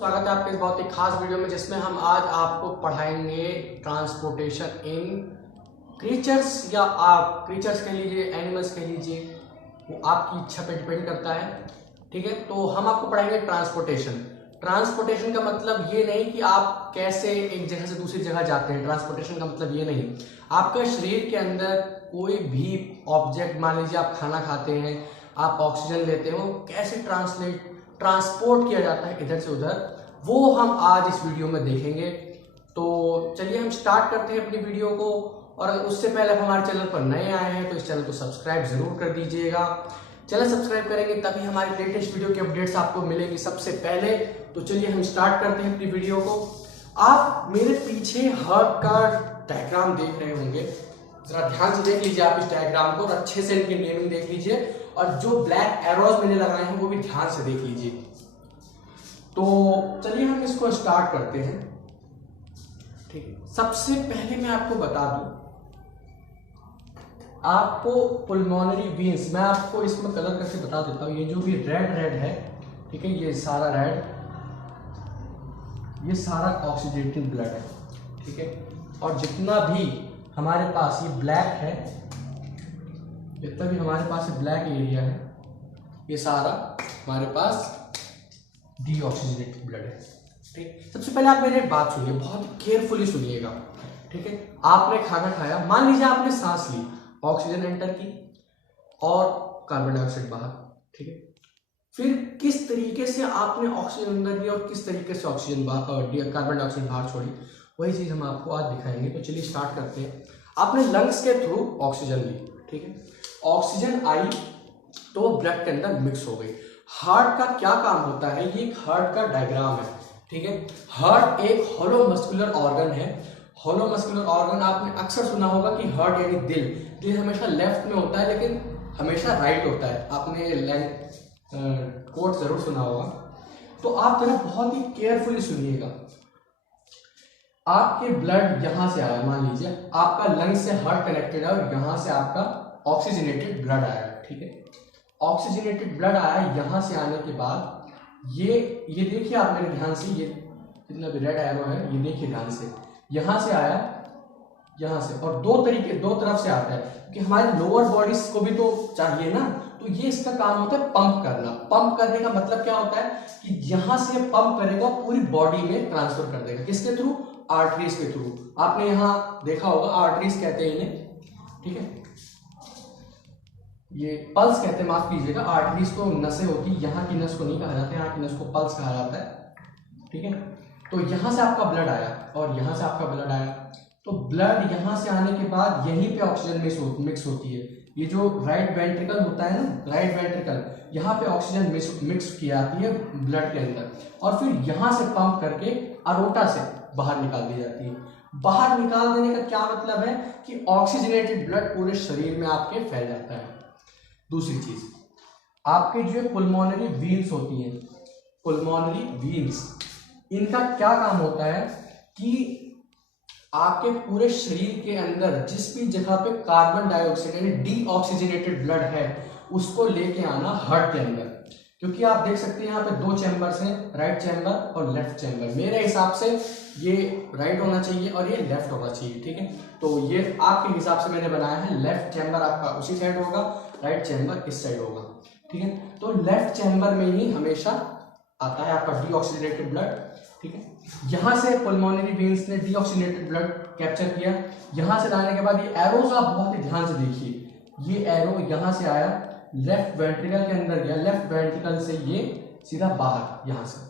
स्वागत है आपके इस बहुत ही खास वीडियो में जिसमें हम आज आपको पढ़ाएंगे ट्रांसपोर्टेशन इन क्रीचर्स या आप क्रीचर्स कह लीजिए, एनिमल्स कह लीजिए, वो आपकी इच्छा पे डिपेंड करता है। ठीक है, तो हम आपको पढ़ाएंगे ट्रांसपोर्टेशन। ट्रांसपोर्टेशन का मतलब ये नहीं कि आप कैसे एक जगह से दूसरी जगह जाते हैं। ट्रांसपोर्टेशन का मतलब ये नहीं, आपका शरीर के अंदर कोई भी ऑब्जेक्ट, मान लीजिए आप खाना खाते हैं, आप ऑक्सीजन लेते हो, कैसे ट्रांसपोर्ट किया जाता है इधर से उधर, वो हम आज इस वीडियो में देखेंगे। तो चलिए हम स्टार्ट करते हैं अपनी वीडियो को। और उससे पहले आप हमारे चैनल पर नए आए हैं तो इस चैनल को सब्सक्राइब जरूर कर दीजिएगा। चैनल सब्सक्राइब करेंगे तभी हमारी लेटेस्ट वीडियो की अपडेट्स आपको मिलेंगी सबसे पहले। तो चलिए हम स्टार्ट करते हैं अपनी वीडियो को। आप मेरे पीछे हार्ट का डायग्राम देख रहे होंगे, जरा ध्यान से देख लीजिए आप इस डायग्राम को और अच्छे से इनकी नेमिंग देख लीजिए, और जो ब्लैक एरोज मैंने लगाए हैं वो भी ध्यान से देख लीजिए। तो चलिए हम इसको स्टार्ट करते हैं। ठीक है, सबसे पहले मैं आपको बता दूं, आपको पुल्मोनरी वेन्स, मैं आपको इसमें कलर करके बता देता हूं। ये जो भी रेड है, ठीक है, ये सारा रेड, ये सारा ऑक्सीडेटिव ब्लड है। ठीक है, और जितना भी हमारे पास ये ब्लैक है, जितना भी हमारे पास ब्लैक एरिया है, ये सारा हमारे पास डीऑक्सीजनेटेड ब्लड है। ठीक, सबसे पहले आप मेरी बात सुनिए, बहुत केयरफुली सुनिएगा। ठीक है, आपने खाना खाया, मान लीजिए आपने सांस ली, ऑक्सीजन एंटर की और कार्बन डाइऑक्साइड बाहर। ठीक है, फिर किस तरीके से आपने ऑक्सीजन अंदर लिया और किस तरीके से ऑक्सीजन कार्बन डाइऑक्साइड बाहर छोड़ी, वही चीज हम आपको आज दिखाएंगे। तो चलिए स्टार्ट करते हैं। आपने लंग्स के थ्रू ऑक्सीजन ली, ठीक है, ऑक्सीजन आई तो ब्लड के अंदर मिक्स हो गई। हार्ट का क्या काम होता है, ये एक हार्ट का डायग्राम है। ठीक है, हार्ट एक हॉलो मस्कुलर ऑर्गन है। हॉलो मस्कुलर ऑर्गन आपने अक्सर सुना होगा कि हार्ट यानी दिल हमेशा लेफ्ट में होता है लेकिन हमेशा राइट होता है। आपने कोट जरूर सुना होगा। तो आप जरा बहुत ही केयरफुली सुनिएगा। आपके ब्लड यहां से आया, मान लीजिए आपका लंग से हार्ट कनेक्टेड है और यहां से आपका ऑक्सीजनेटेड ब्लड आया। ठीक है, ऑक्सीजनेटेड ब्लड आया, यहां से आने के बाद ये देखिए आप मेरे ध्यान से, ये जितना भी रेड एरो है ये देखिए ध्यान से, यहां से आया, यहां से, और दो तरफ से आता है क्योंकि हमारे लोअर बॉडीज को भी तो चाहिए ना। तो ये इसका काम होता है पंप करना। पंप करने का मतलब क्या होता है कि यहां से पंप करेगा, पूरी बॉडी में ट्रांसफर कर देगा। किसके थ्रू? आर्टरीज के थ्रू। आपने यहां देखा होगा, आर्टरीज कहते हैं इन्हें। ठीक है, ये पल्स कहते हैं, माफ कीजिएगा, आर्टरीज तो नसें होती, यहाँ की नस को नहीं कहा जाता है, यहाँ की नस को पल्स कहा जाता है। ठीक है, तो यहाँ से आपका ब्लड आया और यहाँ से आपका ब्लड आया, तो ब्लड यहाँ से आने के बाद यहीं पे ऑक्सीजन मिक्स होती है। ये जो राइट वेंट्रिकल होता है ना, राइट वेंट्रिकल, यहाँ पे ऑक्सीजन मिक्स की जाती है ब्लड के अंदर, और फिर यहाँ से पंप करके अरोटा से बाहर निकाल दी जाती है। बाहर निकाल देने का क्या मतलब है कि ऑक्सीजनेटेड ब्लड पूरे शरीर में आपके फैल जाता है। दूसरी चीज, आपके जो पुल्मोनरी वीन्स होती हैं, पुल्मोनरी वीन्स, इनका क्या काम होता है कि आपके पूरे शरीर के अंदर जिस भी जगह पे कार्बन डाइऑक्साइड यानी डीऑक्सीजनेटेड ब्लड है उसको लेके आना हार्ट के अंदर। क्योंकि आप देख सकते हैं यहाँ पे दो चैम्बर्स हैं, राइट चैम्बर और लेफ्ट चैम्बर। मेरे हिसाब से ये राइट होना चाहिए और ये लेफ्ट होना चाहिए। ठीक है, तो ये आपके हिसाब से मैंने बनाया है। लेफ्ट चैम्बर आपका उसी साइड होगा, राइट चैम्बर इस साइड होगा। ठीक है, तो लेफ्ट चैम्बर में ही हमेशा आता है आपका डीऑक्सीजनेटेड ब्लड। ठीक है, यहां से पुल्मोनरी वेन्स ने डीऑक्सीजनेटेड ब्लड कैप्चर किया। यहां से लाने के बाद ये एरोज आप बहुत ही ध्यान से देखिए, ये एरो यहां से आया, लेफ्ट वेंट्रिकल के अंदर गया, लेफ्ट वेंट्रिकल से ये सीधा बाहर यहां से।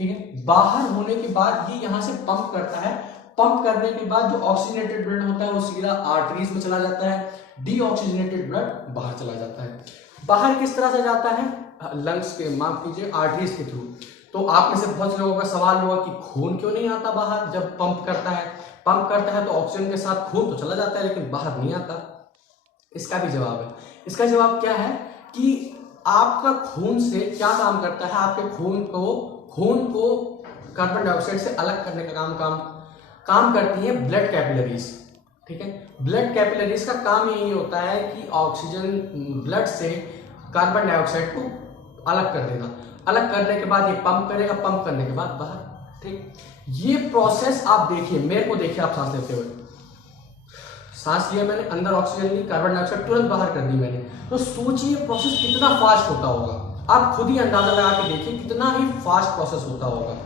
ठीक है, बाहर होने के बाद ये यहां से पंप करता है। पंप करने के बाद जो ऑक्सीजनेटेड ब्लड होता है वो सीधा आर्टरीज में चला जाता है, डीऑक्सीजनेटेड ब्लड बाहर चला जाता है। बाहर किस तरह से जाता है? लंग्स के, माफ कीजिए, आर्टरीज के थ्रू। तो आप में से बहुत लोगों का सवाल होगा कि खून क्यों नहीं आता बाहर जब पंप करता है? पंप करता है तो ऑक्सीजन के साथ खून तो चला जाता है लेकिन बाहर नहीं आता। इसका भी जवाब है। इसका जवाब क्या है कि आपका खून से क्या काम करता है, आपके खून को कार्बन डाइऑक्साइड से अलग करने का काम करती है ब्लड कैपिलरीज। ठीक है, ब्लड कैपिलरीज का काम यही होता है कि ऑक्सीजन ब्लड से कार्बन डाइऑक्साइड को अलग कर देना। अलग करने के बाद ये पंप करेगा, पंप करने के बाद बाहर। ठीक, ये प्रोसेस आप देखिए, मेरे को देखिए आप सांस लेते हुए, सांस लिया मैंने, अंदर ऑक्सीजन ली, कार्बन डाइऑक्साइड तुरंत बाहर कर दी मैंने। तो सोचिए प्रोसेस कितना फास्ट होता होगा, आप खुद ही अंदाजा लगा के देखिए कितना ही फास्ट प्रोसेस होता होगा।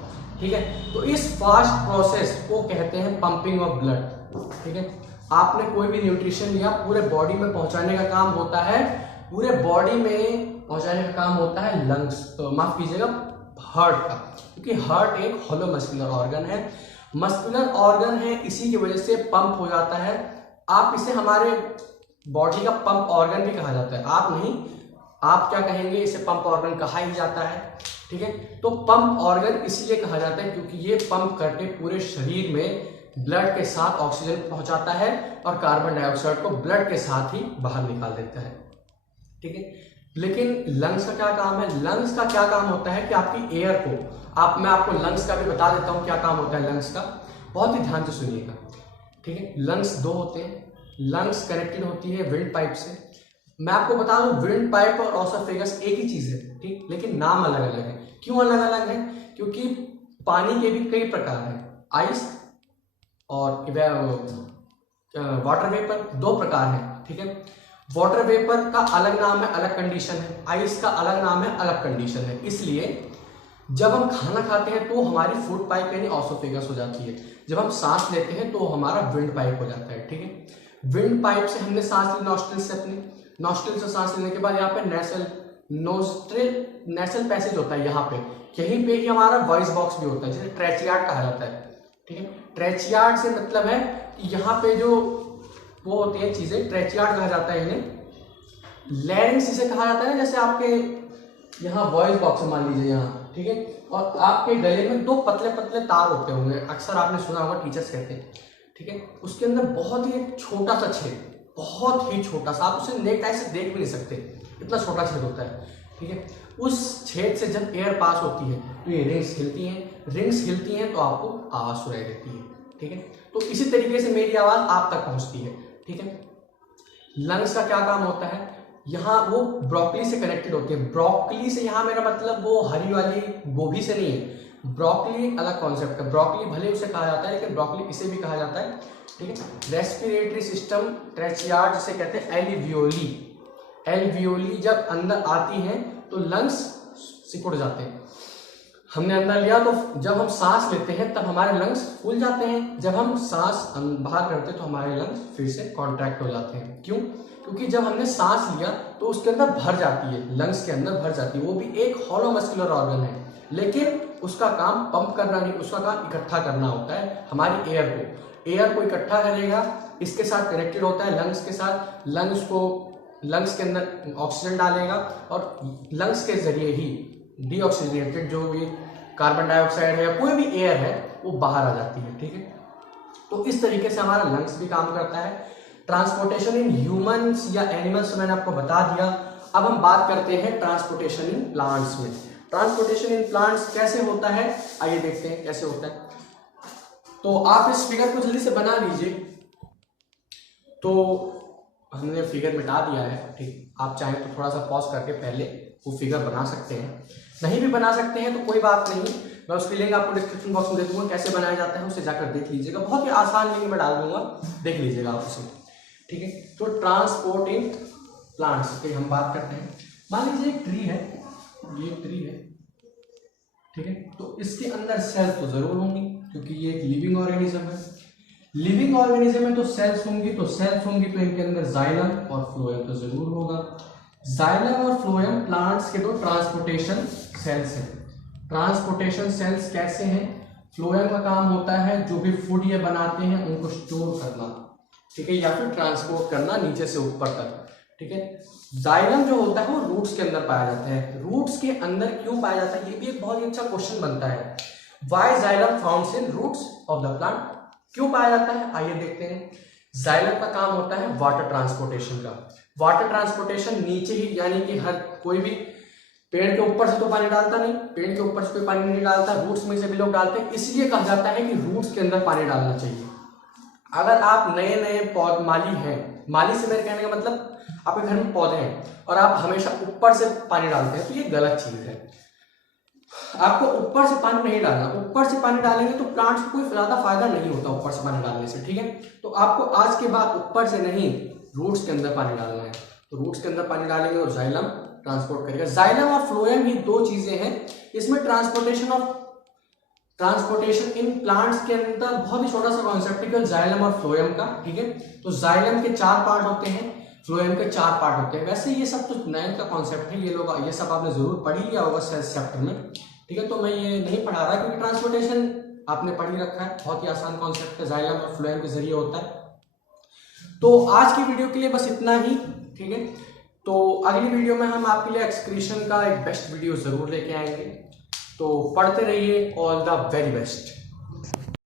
ठीक है, तो इस फास्ट प्रोसेस को कहते हैं पंपिंग ऑफ ब्लड। ठीक है, आपने कोई भी न्यूट्रिशन लिया, पूरे बॉडी में पहुंचाने का काम होता है, पूरे बॉडी में पहुंचाने का काम होता है लंग्स, तो माफ कीजिएगा हार्ट का, क्योंकि हार्ट एक होलो मस्कुलर ऑर्गन है, मस्कुलर ऑर्गन है, इसी की वजह से पंप हो जाता है। आप इसे हमारे बॉडी का पंप ऑर्गन भी कहा जाता है, आप नहीं, आप क्या कहेंगे, इसे पंप ऑर्गन कहा ही जाता है। ठीक है, तो पंप ऑर्गन इसलिए कहा जाता है क्योंकि ये पंप करके पूरे शरीर में ब्लड के साथ ऑक्सीजन पहुंचाता है और कार्बन डाइऑक्साइड को ब्लड के साथ ही बाहर निकाल देता है। ठीक है, लेकिन लंग्स का क्या काम है? लंग्स का क्या काम होता है कि आपकी एयर को, मैं आपको लंग्स का भी बता देता हूं क्या काम होता है लंग्स का, बहुत ही ध्यान से सुनिएगा। ठीक है, लंग्स दो होते हैं, लंग्स कनेक्टेड होती है विंड पाइप से। मैं आपको बता दूं विंड पाइप और ऑसोफेगस एक ही चीज है, ठीक, लेकिन नाम अलग अलग है। क्यों अलग अलग है? क्योंकि पानी के भी कई प्रकार हैं, आइस और वाटर वेपर, दो प्रकार हैं। ठीक है, वाटर वेपर का अलग नाम है, अलग कंडीशन है, आइस का अलग नाम है, अलग कंडीशन है। इसलिए जब हम खाना खाते हैं तो हमारी फूड पाइप यानी ऑसोफेगस हो जाती है, जब हम सांस लेते हैं तो हमारा विंड पाइप हो जाता है। ठीक है, विंड पाइप से हमने सांस ली नॉस्ट्रिल से, अपने नॉस्ट्रिल से सांस लेने के बाद यहाँ पे नेसल पैसेज होता है, यहाँ पे यहीं पे ही हमारा वॉइस बॉक्स भी होता है, जिसे ट्रेचियार्ड कहा जाता है। ठीक है, ट्रेचियार्ड से मतलब है कि यहाँ पे जो वो होती है चीजें, ट्रेचियार्ड कहा जाता है इन्हें। लैरिंग्स इसे कहा जाता है, जैसे आपके यहाँ वॉइस बॉक्स मान लीजिए यहाँ, ठीक है, और आपके गले में दो पतले पतले तार होते होंगे, अक्सर आपने सुना होगा, टीचर्स कहते हैं। ठीक है, उसके अंदर बहुत ही एक छोटा सा छेद, बहुत ही छोटा सा, आप उसे नेक आई से देख भी नहीं सकते, इतना छोटा छेद होता है। ठीक है, उस छेद से जब एयर पास होती है तो ये रिंग्स हिलती हैं, रिंग्स हिलती हैं तो आपको आवाज सुनाई देती है। ठीक है, तो इसी तरीके से मेरी आवाज आप तक पहुंचती है। ठीक है, लंग्स का क्या काम होता है? यहाँ वो ब्रोकली से कनेक्टेड होती है। ब्रोकली से यहाँ मेरा मतलब वो हरी वाली गोभी से नहीं है, ब्रोकली एक अलग कॉन्सेप्ट है। ब्रोकली भले उसे कहा जाता है, लेकिन ब्रोकली इसे भी कहा जाता है। ठीक है, रेस्पिरेटरी सिस्टम, ट्रेचियार्ड जिसे कहते हैं, एल्वियोली, एल्वियोली जब अंदर आती हैं तो लंग्स सिकुड़ जाते हैं। हमने अंदर लिया तो जब हम सांस लेते हैं तब हमारे लंग्स फूल जाते हैं, जब हम सांस बाहर करते हैं तो हमारे लंग्स फिर से कॉन्ट्रैक्ट हो जाते हैं। क्यों? क्योंकि जब हमने सांस लिया तो उसके अंदर भर जाती है, लंग्स के अंदर भर जाती है। वो भी एक हॉलो मस्कुलर ऑर्गन है, लेकिन उसका काम पंप करना नहीं, उसका काम इकट्ठा करना होता है। हमारी एयर को इकट्ठा करेगा, इसके साथ कनेक्टेड होता है लंग्स के साथ, लंग्स के अंदर ऑक्सीजन डालेगा और लंग्स के जरिए ही डीऑक्सीजनेटेड जो भी कार्बन डाइऑक्साइड है या कोई भी एयर है वो बाहर आ जाती है। ठीक है, तो इस तरीके से हमारा लंग्स भी काम करता है। ट्रांसपोर्टेशन इन ह्यूमंस या एनिमल्स मैंने आपको बता दिया। अब हम बात करते हैं ट्रांसपोर्टेशन इन प्लांट्स में। ट्रांसपोर्टेशन इन प्लांट्स कैसे होता है, आइए देखते हैं कैसे होता है। तो आप इस फिगर को जल्दी से बना लीजिए। तो हमने फिगर मिटा दिया है, ठीक, आप चाहें तो थोड़ा सा पॉज करके पहले वो फिगर बना सकते हैं, नहीं भी बना सकते हैं तो कोई बात नहीं, मैं उसकी लिंक आपको डिस्क्रिप्शन बॉक्स में दे दूंगा, कैसे बनाया जाता है उसे जाकर देख लीजिएगा, बहुत ही आसान लिंक में डाल दूंगा, देख लीजिएगा आप उसे। ठीक है, तो ट्रांसपोर्ट इन प्लांट्स पे हम बात करते हैं। मान लीजिए एक ट्री है, ये ट्री है, ठीक है, तो इसके अंदर सेल्स तो जरूर होंगी क्योंकि ये एक लिविंग ऑर्गेनिज्म है। लिविंग ऑर्गेनिज्म में तो सेल्स होंगी, तो इनके अंदर जाइलम और फ्लोएम तो जरूर होगा। जाइलम और फ्लोएम प्लांट्स के दो ट्रांसपोर्टेशन सेल्स हैं। ट्रांसपोर्टेशन सेल्स कैसे हैं? फ्लोएम का काम होता है जो भी फूड ये बनाते हैं उनको स्टोर करना, ठीक है, या फिर ट्रांसपोर्ट करना नीचे से ऊपर तक। ठीक है, जाइलम जो होता है वो रूट्स के अंदर पाया जाता है। रूट्स के अंदर क्यों पाया जाता है, ये भी एक बहुत ही अच्छा क्वेश्चन बनता है। Why xylem founds in roots of the plant, क्यों पाया जाता है, आइए देखते हैं। जाइलम का काम होता है वाटर ट्रांसपोर्टेशन का। वाटर ट्रांसपोर्टेशन नीचे ही, यानी कि हर कोई भी पेड़ के ऊपर से तो पानी डालता नहीं, पेड़ के ऊपर से कोई पानी नहीं डालता, रूट्स में से भी लोग डालते हैं, इसलिए कहा जाता है कि रूट्स के अंदर पानी डालना चाहिए। अगर आप नए पौध माली हैं, माली से मेरे कहने का मतलब आपके घर में पौधे हैं और आप हमेशा ऊपर से पानी डालते हैं तो ये गलत चीज है। आपको ऊपर से पानी नहीं डालना। ऊपर से पानी डालेंगे तो प्लांट्स को कोई ज्यादा फायदा नहीं होता ऊपर से पानी डालने से, ठीक है। तो आपको आज के बाद ऊपर से नहीं, रूट्स के अंदर पानी डालना है। तो रूट्स के अंदर पानी डालेंगे तो जाइलम ट्रांसपोर्ट करेगा। जाइलम और फ्लोएम ही दो चीजें हैं। इसमें ट्रांसपोर्टेशन इन प्लांट्स के अंदर बहुत ही छोटा सा कॉन्सेप्ट है जाइलम और फ्लोएम का, ठीक है। तो जाइलम के 4 पार्ट होते हैं, फ्लोएम के 4 पार्ट होते हैं। वैसे ये सब तो 9th का कॉन्सेप्ट है, ये सब आपने जरूर पढ़ लिया होगा सेल्स चैप्टर में, ठीक है। तो मैं ये नहीं पढ़ा रहा क्योंकि ट्रांसपोर्टेशन आपने पढ़ ही रखा है, बहुत ही आसान कॉन्सेप्ट है, जाइलम और फ्लोएम के जरिए होता है। तो आज की वीडियो के लिए बस इतना ही, ठीक है। तो अगली वीडियो में हम आपके लिए एक्सक्रीशन का एक बेस्ट वीडियो जरूर लेके आएंगे। तो पढ़ते रहिए। All the very best.